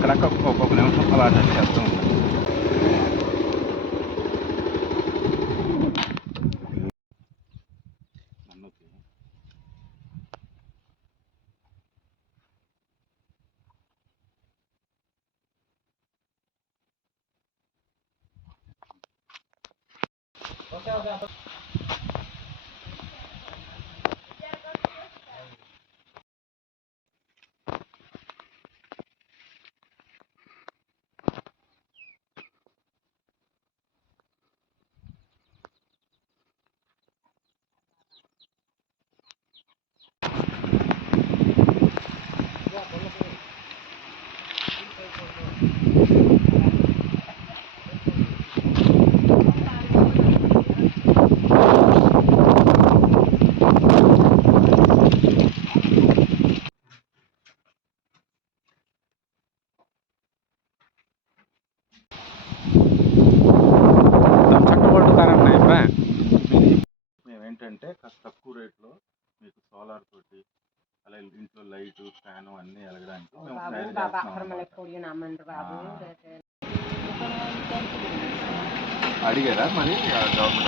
అక్కడక్కడ ఒక్కొక్క నిమిషం అలా టచ్ చేస్తూ ఉంటాను. మేమేంటంటే కాస్త తక్కువ రేట్లో మీకు సోలార్ తోటి అలా ఇంట్లో లైట్ ఫ్యాన్ అన్నీ వెలగడానికి అడిగారా మరి గవర్నమెంట్